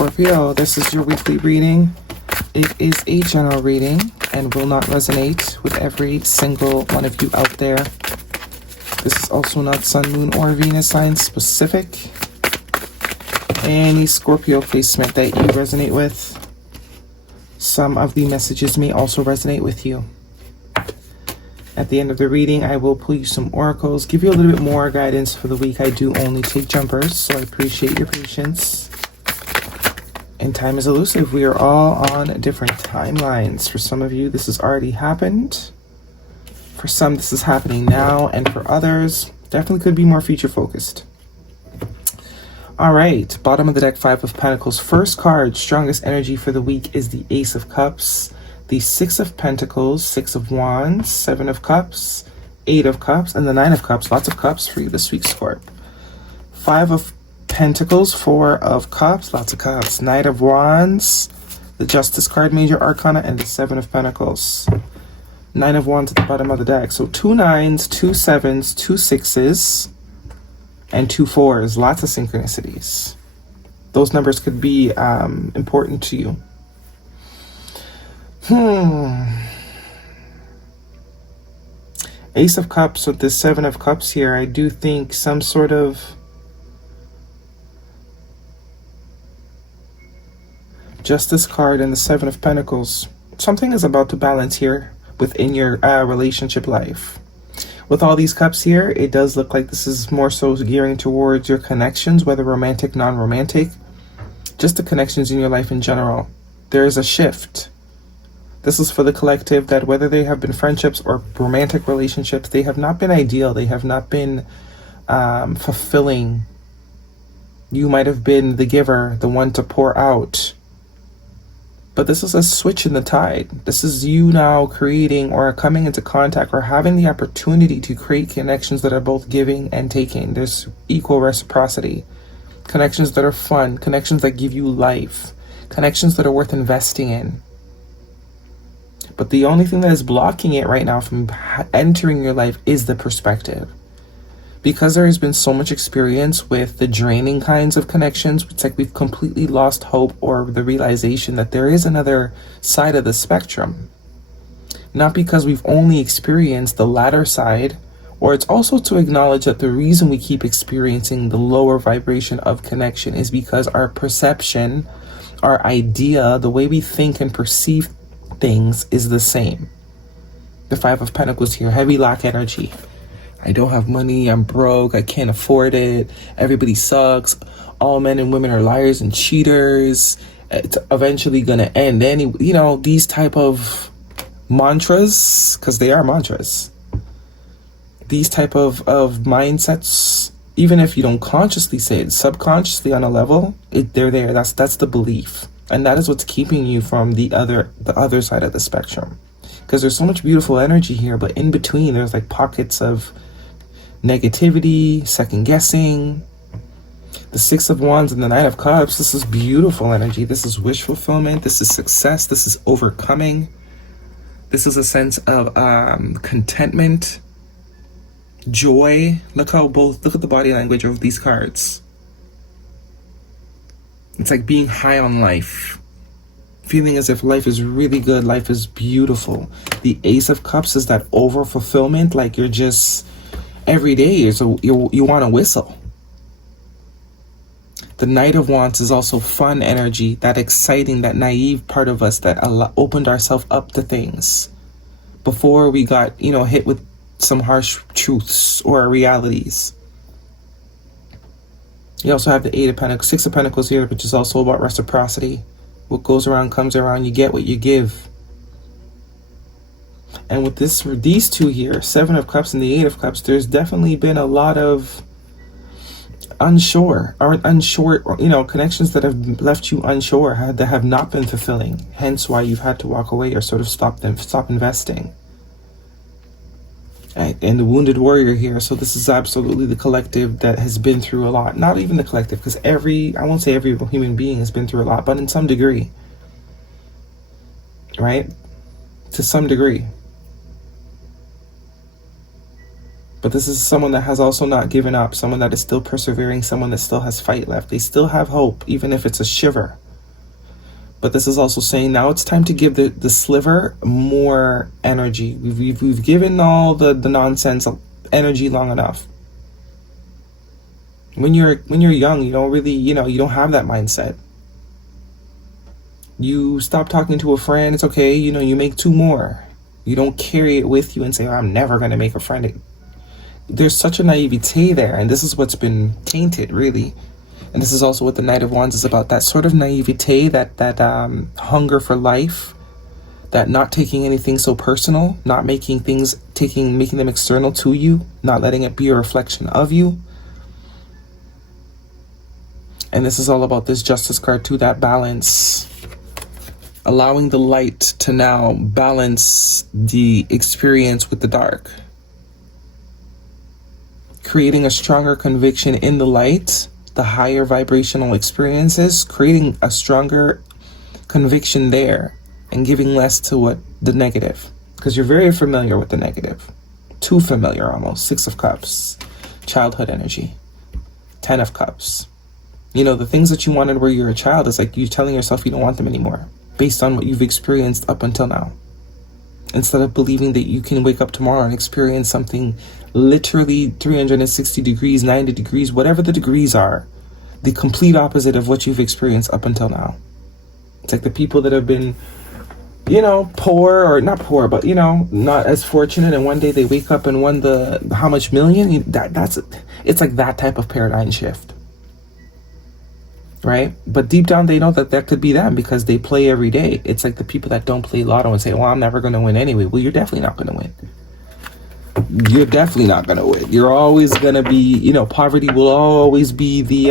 Scorpio, this is your weekly reading. It is a general reading and will not resonate with every single one of you out there. This is also not Sun, Moon, or Venus sign specific. Any Scorpio placement that you resonate with, some of the messages may also resonate with you. At the end of the reading, I will pull you some oracles, give you a little bit more guidance for the week. I do only take jumpers, so I appreciate your patience. And time is elusive. We are all on different timelines. For some of you, this has already happened. For some, this is happening now. And for others, definitely could be more future focused. All right, bottom of the deck, Five of Pentacles. First card, strongest energy for the week is the Ace of Cups, the Six of Pentacles, Six of Wands, Seven of Cups, Eight of Cups, and the Nine of Cups. Lots of cups for you this week, Scorp. Five of Pentacles, Four of Cups, lots of cups. Knight of Wands, the Justice card, Major Arcana, and the Seven of Pentacles. Nine of Wands at the bottom of the deck. So 2 9s, 2 7s, 2 6s, and 2 4s. Lots of synchronicities. Those numbers could be important to you. Ace of Cups with the Seven of Cups here. I do think some sort of Justice card and the Seven of Pentacles. Something is about to balance here within your relationship life. With all these cups here, it does look like this is more so gearing towards your connections, whether romantic, non-romantic, just the connections in your life in general. There is a shift. This is for the collective, that whether they have been friendships or romantic relationships, they have not been ideal. They have not been fulfilling. You might have been the giver, the one to pour out. But this is a switch in the tide. This is you now creating or coming into contact or having the opportunity to create connections that are both giving and taking. There's equal reciprocity. Connections that are fun. Connections that give you life. Connections that are worth investing in. But the only thing that is blocking it right now from entering your life is the perspective. Because there has been so much experience with the draining kinds of connections, it's like we've completely lost hope or the realization that there is another side of the spectrum. Not because we've only experienced the latter side, or it's also to acknowledge that the reason we keep experiencing the lower vibration of connection is because our perception, our idea, the way we think and perceive things is the same. The Five of Pentacles here, heavy lack energy. I don't have money, I'm broke, I can't afford it, everybody sucks, all men and women are liars and cheaters, it's eventually gonna end. These type of mantras, because they are mantras. These type of mindsets, even if you don't consciously say it, subconsciously on a level, they're there. That's the belief. And that is what's keeping you from the other side of the spectrum. Because there's so much beautiful energy here, but in between there's like pockets of negativity, second guessing. The Six of Wands and the Nine of Cups, this is beautiful energy. This is wish fulfillment. This is success. This is overcoming. This is a sense of contentment, joy. Look at the body language of these cards. It's like being high on life. Feeling as if life is really good, life is beautiful. The Ace of Cups is that over fulfillment, like you're just every day, so you want to whistle. The Knight of Wands is also fun energy, that exciting, that naive part of us that opened ourselves up to things before we got, hit with some harsh truths or realities. You also have the Six of Pentacles here, which is also about reciprocity. What goes around comes around. You get what you give. And with these two here, Seven of Cups and the Eight of Cups, there's definitely been a lot of unsure, connections that have left you unsure, that have not been fulfilling. Hence why you've had to walk away or sort of stop investing. And the Wounded Warrior here. So this is absolutely the collective that has been through a lot. Not even the collective, because I won't say every human being has been through a lot, but in some degree. Right? To some degree. But this is someone that has also not given up, someone that is still persevering, someone that still has fight left. They still have hope, even if it's a shiver. But this is also saying now it's time to give the sliver more energy. We've given all the nonsense energy long enough. When you're young, you don't really, you don't have that mindset. You stop talking to a friend, it's okay, you make 2 more. You don't carry it with you and say, oh, I'm never going to make a friend. There's such a naivete there, and this is what's been tainted, really. And this is also what the Knight of Wands is about, that sort of naivete, that hunger for life, that not taking anything so personal, not making them external to you, not letting it be a reflection of you. And this is all about this Justice card too, that balance. Allowing the light to now balance the experience with the dark. Creating a stronger conviction in the light, the higher vibrational experiences, creating a stronger conviction there and giving less to the negative. Because you're very familiar with the negative. Too familiar almost. 6 of Cups. Childhood energy. 10 of Cups. The things that you wanted where you're a child, it's like you telling yourself you don't want them anymore, based on what you've experienced up until now. Instead of believing that you can wake up tomorrow and experience something literally 360 degrees, 90 degrees, whatever the degrees are, the complete opposite of what you've experienced up until now. It's like the people that have been, poor, or not poor, but, not as fortunate, and one day they wake up and won the how much million? It's like that type of paradigm shift. Right? But deep down, they know that could be them because they play every day. It's like the people that don't play lotto and say, well, I'm never going to win anyway. Well, you're definitely not going to win. You're definitely not going to win. You're always going to be, poverty will always be the,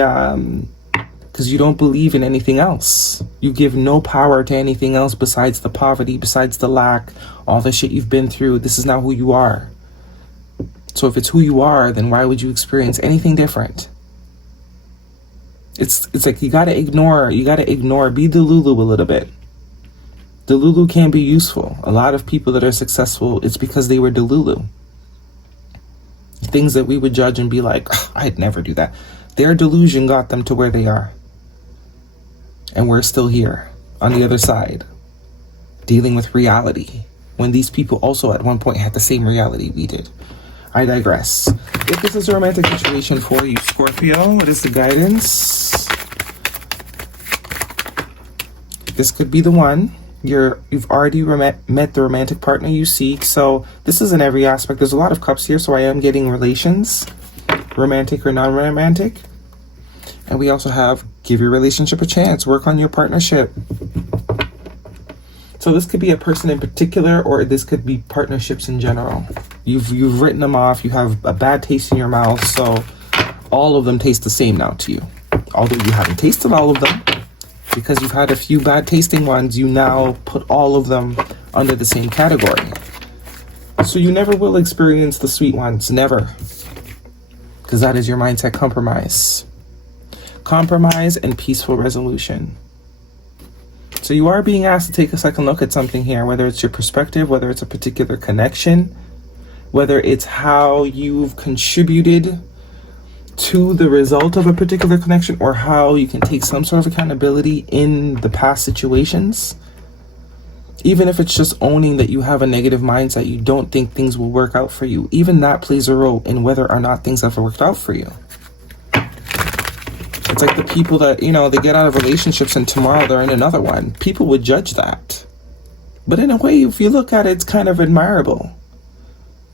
because you don't believe in anything else. You give no power to anything else besides the poverty, besides the lack, all the shit you've been through. This is not who you are. So if it's who you are, then why would you experience anything different? It's like you gotta ignore, be Delulu a little bit. Delulu can be useful. A lot of people that are successful, it's because they were Delulu. Things that we would judge and be like, I'd never do that. Their delusion got them to where they are. And we're still here on the other side, dealing with reality, when these people also at one point had the same reality we did. I digress. If this is a romantic situation for you, Scorpio, what is the guidance? This could be the one. You've already met the romantic partner you seek. So this is in every aspect. There's a lot of cups here, so I am getting relations, romantic or non-romantic. And we also have give your relationship a chance. Work on your partnership. So this could be a person in particular, or this could be partnerships in general. You've written them off. You have a bad taste in your mouth. So all of them taste the same now to you. Although you haven't tasted all of them, because you've had a few bad tasting ones, you now put all of them under the same category. So you never will experience the sweet ones. Never. Because that is your mindset. Compromise. Compromise and peaceful resolution. So you are being asked to take a second look at something here, whether it's your perspective, whether it's a particular connection, whether it's how you've contributed to the result of a particular connection, or how you can take some sort of accountability in the past situations. Even if it's just owning that you have a negative mindset, you don't think things will work out for you. Even that plays a role in whether or not things have worked out for you. It's like the people that, they get out of relationships and tomorrow they're in another one. People would judge that. But in a way, if you look at it, it's kind of admirable.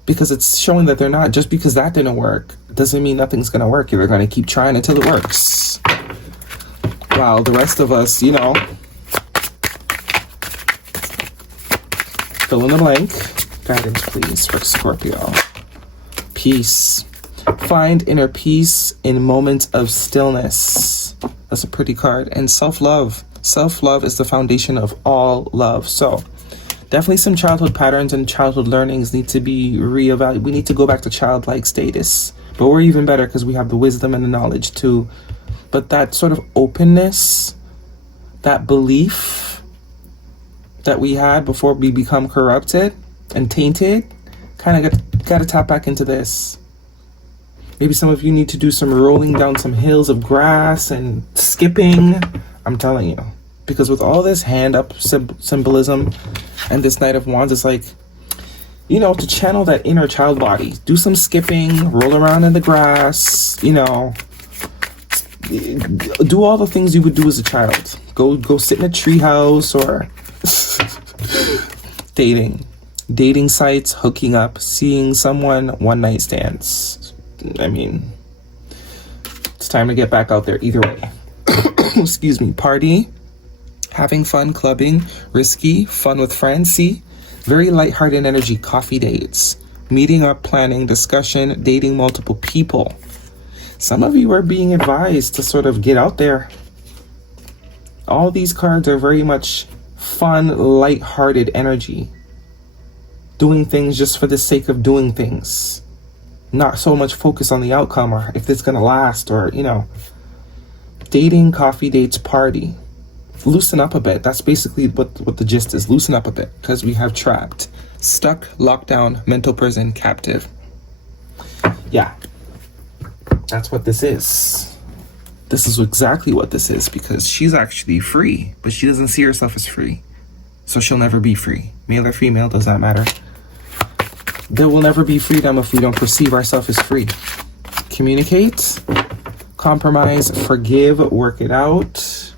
Because it's showing that they're not, just because that didn't work, doesn't mean nothing's going to work. You're going to keep trying until it works. While the rest of us, fill in the blank. Guidance, please, for Scorpio. Peace. Find inner peace in moments of stillness. That's a pretty card. And self-love. Self-love is the foundation of all love. So definitely some childhood patterns and childhood learnings need to be reevaluated. We need to go back to childlike status. But we're even better because we have the wisdom and the knowledge too. But that sort of openness, that belief that we had before we become corrupted and tainted, kind of got to tap back into this. Maybe some of you need to do some rolling down some hills of grass and skipping. I'm telling you, Because with all this hand up symbolism and this Knight of Wands, it's like, you know, to channel that inner child body. Do some skipping, roll around in the grass, you know. Do all the things you would do as a child. Go sit in a treehouse or dating sites, hooking up, seeing someone, one night stands. I mean, it's time to get back out there either way. Excuse me. Party, having fun, clubbing, risky, fun with friends. See, very lighthearted energy. Coffee dates, meeting up, planning, discussion, dating multiple people. Some of you are being advised to sort of get out there. All these cards are very much fun, lighthearted energy. Doing things just for the sake of doing things. Not so much focus on the outcome or if it's going to last or, you know. Dating, coffee dates, party. Loosen up a bit. That's basically what the gist is. Loosen up a bit because we have trapped, stuck, locked down, mental prison, captive. Yeah. That's what this is. This is exactly what this is because she's actually free, but she doesn't see herself as free. So she'll never be free. Male or female, does that matter? There will never be freedom if we don't perceive ourselves as free. Communicate, compromise, forgive, work it out.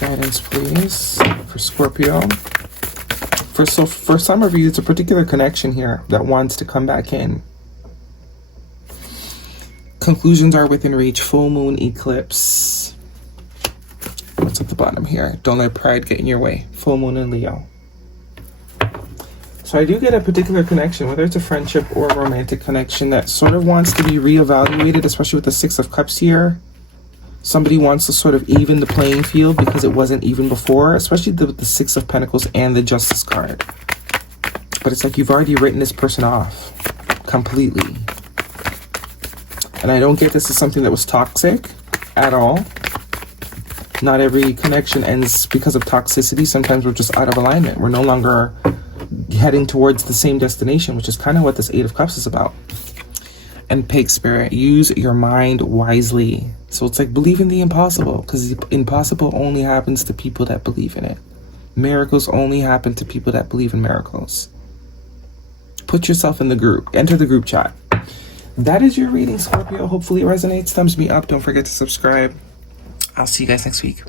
Guidance, please, for Scorpio. For some of you, it's a particular connection here that wants to come back in. Conclusions are within reach. Full moon, eclipse. What's at the bottom here? Don't let pride get in your way. Full moon in Leo. So I do get a particular connection, whether it's a friendship or a romantic connection that sort of wants to be reevaluated, especially with the Six of Cups here. Somebody wants to sort of even the playing field because it wasn't even before, especially with the Six of Pentacles and the Justice card. But it's like you've already written this person off completely. And I don't get this as something that was toxic at all. Not every connection ends because of toxicity. Sometimes we're just out of alignment. We're no longer heading towards the same destination, which is kind of what this Eight of Cups is about. And Pig Spirit, use your mind wisely. So it's like believe in the impossible, because the impossible only happens to people that believe in it. Miracles only happen to people that believe in miracles. Put yourself in the group. Enter the group chat. That is your reading, Scorpio. Hopefully it resonates. Thumbs me up. Don't forget to subscribe. I'll see you guys next week.